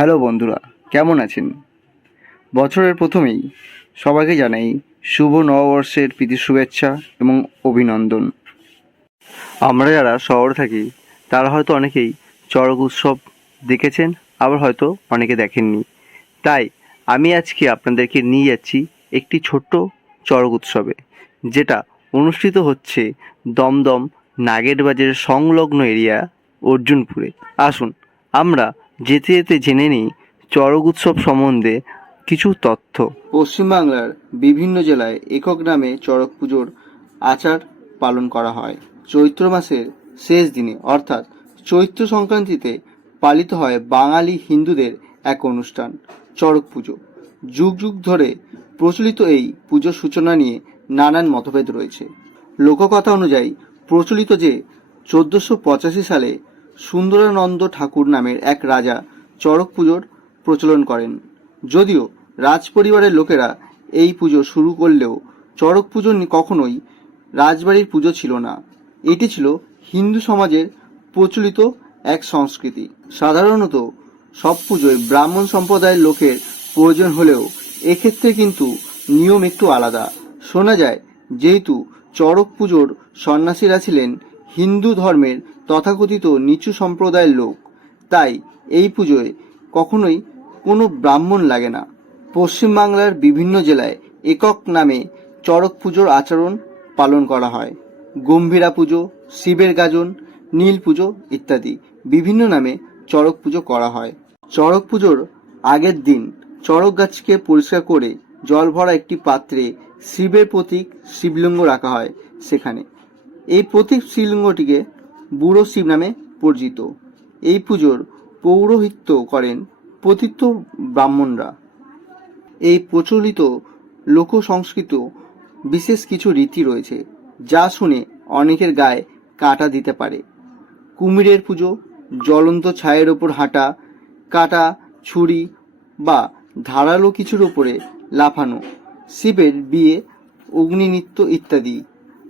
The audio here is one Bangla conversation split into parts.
হ্যালো বন্ধুরা, কেমন আছেন? বছরের প্রথমেই সবাইকে জানাই শুভ নববর্ষের প্রীতি শুভেচ্ছা এবং অভিনন্দন। আমরা যারা শহরে থাকি তারা হয়তো অনেকেই চড়ক উৎসব দেখেছেন, আবার হয়তো অনেকে দেখেননি। তাই আমি আজকে আপনাদেরকে নিয়ে যাচ্ছি একটি ছোট্ট চড়ক উৎসবে, যেটা অনুষ্ঠিত হচ্ছে দমদম নাগেরবাজারের সংলগ্ন এরিয়া অর্জুনপুরে। আসুন আমরা যেতে যেতে জেনে নিই চড়ক উৎসব সম্বন্ধে কিছু তথ্য। পশ্চিমবাংলার বিভিন্ন জেলায় একক নামে চড়ক পুজোর আচার পালন করা হয়। চৈত্র মাসের শেষ দিনে অর্থাৎ চৈত্র সংক্রান্তিতে পালিত হয় বাঙালি হিন্দুদের এক অনুষ্ঠান চড়ক পুজো। যুগ যুগ ধরে প্রচলিত এই পুজোর সূচনা নিয়ে নানান মতভেদ রয়েছে। লোককথা অনুযায়ী প্রচলিত যে 1485 সালে সুন্দরানন্দ ঠাকুর নামের এক রাজা চড়ক পুজোর প্রচলন করেন। যদিও রাজ পরিবারের লোকেরা এই পুজো শুরু করলেও চড়ক পুজো কখনোই রাজবাড়ির পুজো ছিল না। এটি ছিল হিন্দু সমাজের প্রচলিত এক সংস্কৃতি। সাধারণত সব পুজোয় ব্রাহ্মণ সম্প্রদায়ের লোকের প্রয়োজন হলেও এক্ষেত্রে কিন্তু নিয়ম একটু আলাদা। শোনা যায় যেহেতু চড়ক পুজোর সন্ন্যাসীরা ছিলেন হিন্দু ধর্মের তথাকথিত নিচু সম্প্রদায়ের লোক, তাই এই পুজোয় কখনোই কোনো ব্রাহ্মণ লাগে না। পশ্চিমবাংলার বিভিন্ন জেলায় একক নামে চড়ক পুজোর আচরণ পালন করা হয়। গম্ভীরা পুজো, শিবের গাজন, নীল পুজো ইত্যাদি বিভিন্ন নামে চড়ক পুজো করা হয়। চড়ক পুজোর আগের দিন চড়ক গাছকে পরিষ্কার করে জল ভরা একটি পাত্রে শিবের প্রতীক শিবলিঙ্গ রাখা হয়। সেখানে এই প্রতীক শিবলিঙ্গটিকে বুড়ো শিব নামে পরিচিত। এই পুজোর পৌরোহিত্য করেন পতিত ব্রাহ্মণরা। এই প্রচলিত লোক সংস্কৃত বিশেষ কিছু রীতি রয়েছে যা শুনে অনেকের গায়ে কাঁটা দিতে পারে। কুমিরের পুজো, জ্বলন্ত ছায়ের ওপর হাঁটা, কাটা ছুরি বা ধারালো কিছুর ওপরে লাফানো, শিবের বিয়ে, অগ্নি নৃত্য ইত্যাদি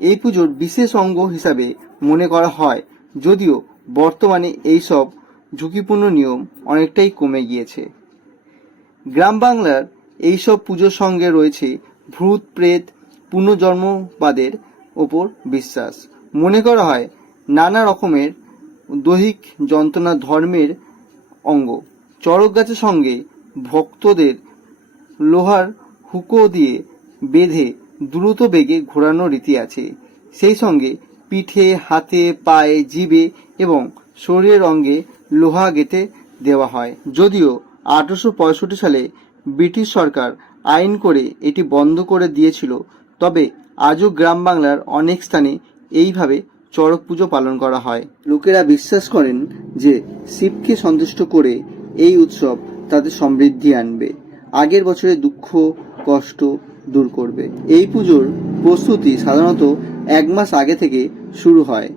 এই পুজোর বিশেষ অঙ্গ হিসাবে মনে করা হয়। যদিও বর্তমানে এইসব ঝুঁকিপূর্ণ নিয়ম অনেকটাই কমে গিয়েছে। গ্রাম বাংলার এইসব পুজোর সঙ্গে রয়েছে ভূত প্রেত পুনর্জন্মবাদের ওপর বিশ্বাস। মনে করা হয় নানা রকমের দৈহিক যন্ত্রণা ধর্মের অঙ্গ। চড়ক গাছের সঙ্গে ভক্তদের লোহার হুকো দিয়ে বেঁধে দ্রুত বেগে ঘোরানোর রীতি আছে। সেই সঙ্গে পিঠে, হাতে, পায়ে, জিভে এবং শরীরের অঙ্গে লোহা গেঁথে দেওয়া হয়। যদিও 1865 সালে ব্রিটিশ সরকার আইন করে এটি বন্ধ করে দিয়েছিল, তবে আজও গ্রাম বাংলার অনেক স্থানে এইভাবে চড়ক পুজো পালন করা হয়। লোকেরা বিশ্বাস করেন যে শিবকে সন্তুষ্ট করে এই উৎসব তাদের সমৃদ্ধি আনবে, আগের বছরের দুঃখ কষ্ট দূর করবে। এই পুজোর প্রস্তুতি সাধারণত 1 মাস আগে থেকে শুরু হয়।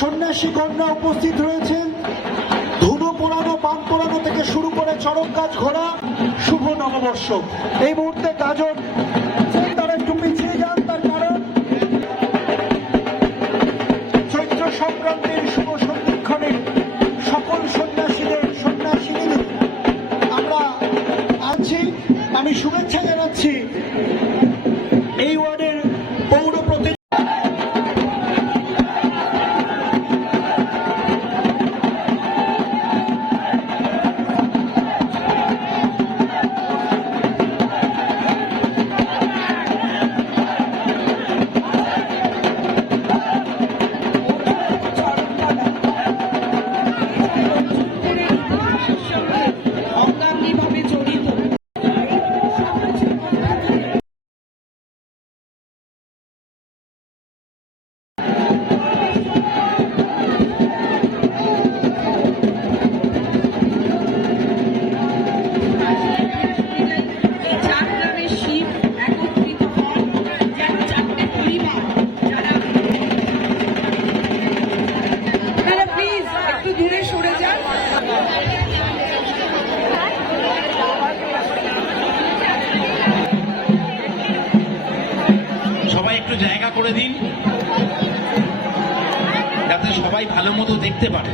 সন্ন্যাসী কন্যা উপস্থিত রয়েছেন। ধুনো পোড়ানো, পান পোড়ানো থেকে শুরু করে চরক গাছ ঘোরা শুভ নববর্ষ। এই মুহূর্তে গাজন তারা একটু পিছিয়ে যান, তার কারণ চৈত্র সংক্রান্তির শুভ সন্ধিক্ষণে সকল সন্ন্যাসীদের সন্ন্যাসিনী আমরা আছি। আমি শুভেচ্ছা জানাচ্ছি এই ওয়ার্ডের পৌর প্রতি সবাই একটু জায়গা করে দিন যাতে সবাই ভালো মতো দেখতে পারে।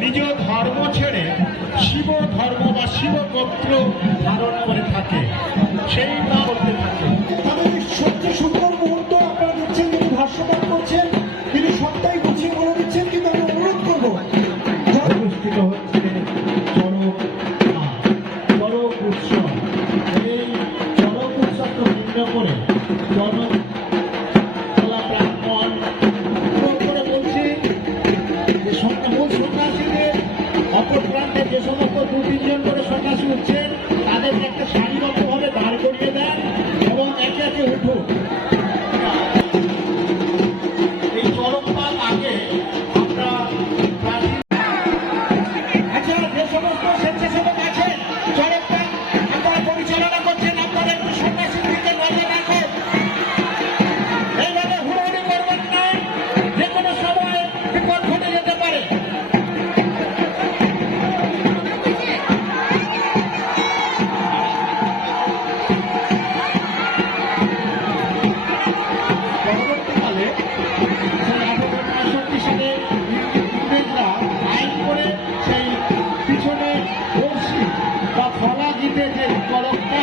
নিজ ধর্ম ছেড়ে শিব ধর্ম বা শিব গোত্র ধারণ করে থাকে, সেই না করতে থাকে। সত্যি সুন্দর মুহূর্ত আপনারা দেখছেন, যিনি ভাষ্যপাত করছেন তিনি সবটাই গুছিয়ে বলে দিচ্ছেন, কিন্তু আমি অনুরোধ করবো অনুষ্ঠিত হচ্ছে চড়ক উৎসব। এই চড়ক উৎসবকে কেন্দ্র করে জনকলা প্রাঙ্গণ করে বলছি যে মূল সন্ন্যাসীদের অপর প্রান্তে যে সমস্ত 2-3 জন করে সন্ন্যাসী উঠছেন তাদেরকে একটা সারিবদ্ধভাবে দাঁড় করিয়ে দেন এবং একে একে উঠুন। এই চড়ক পাল আগে আমরা যে সমস্ত স্বেচ্ছাসেবক আছেন চড়কটা আপনারা পরিচালনা করছেন, আপনারা একটু সন্ন্যাসীর দিকে নজর রাখুন। এইভাবে হুড়োহুড়ি করবেন না, যে কোনো সময় বিপদ ঘটে যেতে পারে। পরবর্তীকালে 1865 সালে ইংরেজরা আইন করে সেই পিছনে বড়শি বা ফলা দিতে যে চড়কটা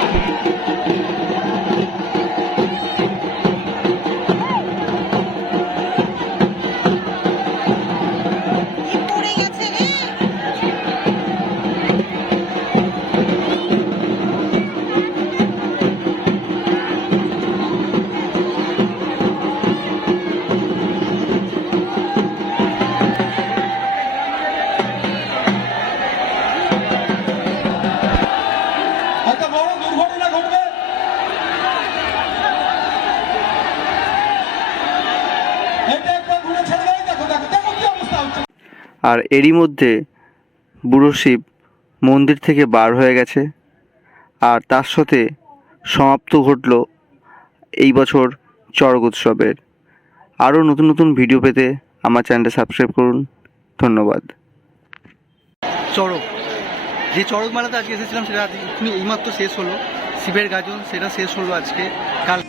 একটা বড় দুর্ঘটনা ঘটবে। এটা একটা ঘুরে ছেড়ে দেয়, দেখো দেখো দেখো কি অবস্থা হচ্ছে। আর এরই মধ্যে বুড়ো শিব মন্দির থেকে বার হয়ে গেছে, আর তার সাথে সমাপ্ত ঘটল এই বছর চড়ক উৎসবের। আরও নতুন নতুন ভিডিও পেতে আমার চ্যানেলটা সাবস্ক্রাইব করুন। ধন্যবাদ। চড়ক, যে চড়ক মেলাতে আজকে এসেছিলাম সেটা এইমাত্র শেষ হলো। শিবের গাজন সেটা শেষ হলো আজকে। কাল